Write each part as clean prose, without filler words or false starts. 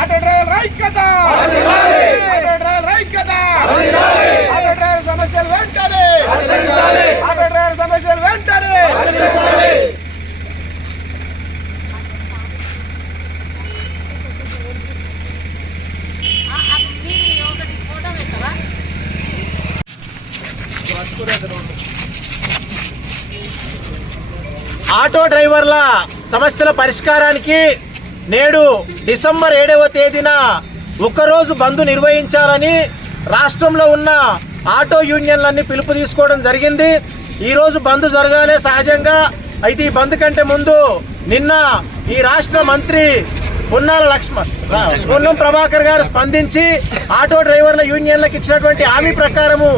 Auto driver ఐక్యత, auto driver ఐక్యత, auto driver సమస్యలు వెంటనే, ఆటో డ్రైవర్ సమస్యలు వెంటనే. ఆటో డ్రైవర్ల సమస్యల పరిష్కారానికి నేడు డిసెంబర్ 7వ తేదీన ఒక్కరోజు బంద్ నిర్వహించాలని రాష్ట్రంలో ఉన్న ఆటో యూనియన్లన్నీ పిలుపు తీసుకోవడం జరిగింది. ఈరోజు బంద్ జరగాలి సహజంగా. అయితే ఈ బంద్ కంటే ముందు నిన్న ఈ రాష్ట్ర మంత్రి పొన్నం ప్రభాకర్ గారు స్పందించి ఆటో డ్రైవర్ల యూనియన్లకు ఇచ్చినటువంటి హామీ ప్రకారము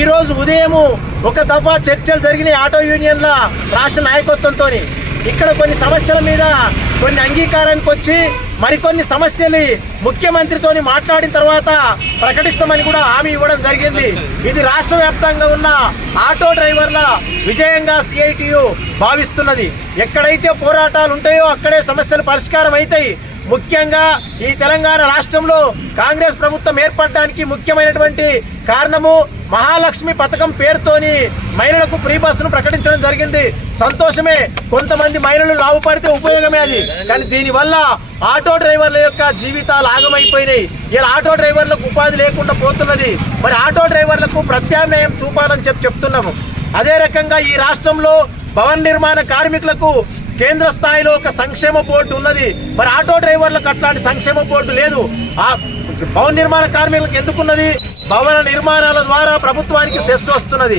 ఈరోజు ఉదయం ఒక దఫా చర్చలు జరిగినాయి ఆటో యూనియన్ల రాష్ట్ర నాయకత్వంతో. ఇక్కడ కొన్ని సమస్యల మీద కొన్ని అంగీకారానికి వచ్చి మరికొన్ని సమస్యలు ముఖ్యమంత్రితో మాట్లాడిన తర్వాత ప్రకటిస్తామని కూడా హామీ ఇవ్వడం జరిగింది. ఇది రాష్ట్ర వ్యాప్తంగా ఉన్న ఆటో డ్రైవర్ల విజయంగా సిఐటియు భావిస్తున్నది. ఎక్కడైతే పోరాటాలు ఉంటాయో అక్కడే సమస్యలు పరిష్కారం అవుతాయి. ముఖ్యంగా ఈ తెలంగాణ రాష్ట్రంలో కాంగ్రెస్ ప్రభుత్వం ఏర్పడడానికి ముఖ్యమైనటువంటి కారణము మహాలక్ష్మి పథకం పేరుతోని మహిళలకు ఫ్రీ బస్సును ప్రకటించడం జరిగింది. సంతోషమే, కొంతమంది మహిళలు లాభపడితే ఉపయోగమే అది. కానీ దీనివల్ల ఆటో డ్రైవర్ల యొక్క జీవితాలు ఆగమైపోయినాయి. ఇలా ఆటో డ్రైవర్లకు ఉపాధి లేకుండా పోతున్నది. మరి ఆటో డ్రైవర్లకు ప్రత్యామ్నాయం చూపాలని చెప్తున్నాము. అదే రకంగా ఈ రాష్ట్రంలో భవన నిర్మాణ కార్మికులకు కేంద్ర స్థాయిలో ఒక సంక్షేమ బోర్డు ఉన్నది. మరి ఆటో డ్రైవర్లకు అట్లాంటి సంక్షేమ బోర్డు లేదు. భవన నిర్మాణ కార్మికులకు ఎందుకున్నది? భవన నిర్మాణాల ద్వారా ప్రభుత్వానికి సెస్ వస్తున్నది.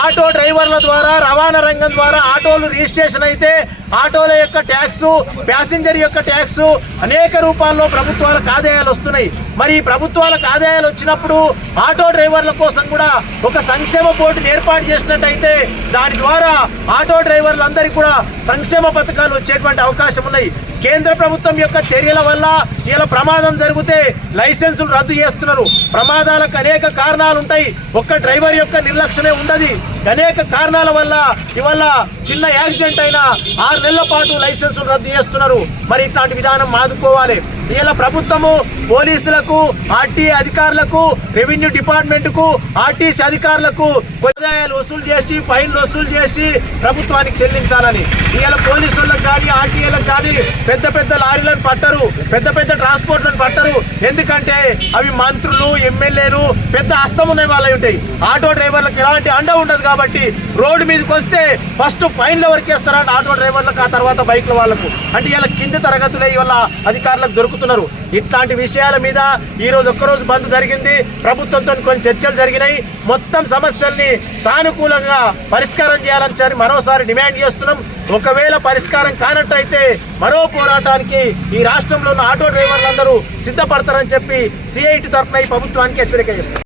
ఆటో డ్రైవర్ల ద్వారా రవాణా రంగం ద్వారా ఆటోలు రిజిస్ట్రేషన్ అయితే ఆటోల యొక్క ట్యాక్సు, ప్యాసింజర్ యొక్క ట్యాక్సు అనేక రూపాల్లో ప్రభుత్వాలకు ఆదాయాలు వస్తున్నాయి. మరి ఈ ప్రభుత్వాలకు ఆదాయాలు వచ్చినప్పుడు ఆటో డ్రైవర్ల కోసం కూడా ఒక సంక్షేమ బోర్డుని ఏర్పాటు చేసినట్టయితే దాని ద్వారా ఆటో డ్రైవర్లందరికీ కూడా సంక్షేమ పథకాలు వచ్చేటువంటి అవకాశం ఉన్నాయి. కేంద్ర ప్రభుత్వం యొక్క చర్యల వల్ల ఇలా ప్రమాదం జరిగితే లైసెన్సులు రద్దు చేస్తున్నారు. ప్రమాదాలకు అనేక కారణాలు ఉంటాయి. ఒక్క డ్రైవర్ యొక్క నిర్లక్ష్యమే ఉండదు. అనేక కారణాల వల్ల ఇవాళ చిన్న యాక్సిడెంట్ అయినా 6 నెలల పాటు లైసెన్సులు రద్దు చేస్తున్నారు. మరి ఇట్లాంటి విధానం మాదుకోవాలి. ఇలా ప్రభుత్వము పోలీసులకు, ఆర్టీఏ అధికారులకు, రెవెన్యూ డిపార్ట్మెంట్కు, ఆర్టీసీ అధికారులకు ఆదాయాలు వసూలు చేసి ఫైన్లు వసూలు చేసి ప్రభుత్వానికి చెల్లించాలని. ఇలా పోలీసులకు కానీ ఆర్టీఏలకు కానీ పెద్ద పెద్ద లారీలను పట్టరు, పెద్ద పెద్ద ట్రాన్స్పోర్ట్లను పట్టరు. ఎందుకంటే అవి మంత్రులు, ఎమ్మెల్యేలు పెద్ద హస్తం ఉన్న వాళ్ళే ఉంటాయి. ఆటో డ్రైవర్లకు ఎలాంటి అండ ఉండదు. కాబట్టి రోడ్డు మీదకి వస్తే ఫస్ట్ ఫైన్లు ఎవరికి వేస్తారంటే ఆటో డ్రైవర్లకు, ఆ తర్వాత బైక్ల వాళ్ళకు. అంటే ఇలా కింది తరగతులే ఇవాళ అధికారులకు దొరుకుతున్నారు. ఇట్లాంటి విషయాల మీద ఈరోజు ఒక్కరోజు బంద్ జరిగింది. ప్రభుత్వంతో కొన్ని చర్చలు జరిగినాయి. మొత్తం సమస్యల్ని సానుకూలంగా పరిష్కారం చేయాలని మరోసారి డిమాండ్ చేస్తున్నాం. ఒకవేళ పరిష్కారం కానట్టయితే మరో పోరాటానికి ఈ రాష్ట్రంలో ఉన్న ఆటో డ్రైవర్లందరూ సిద్ధపడతారని చెప్పి సిఐటి తరఫున ఈ ప్రభుత్వానికి హెచ్చరిక చేస్తారు.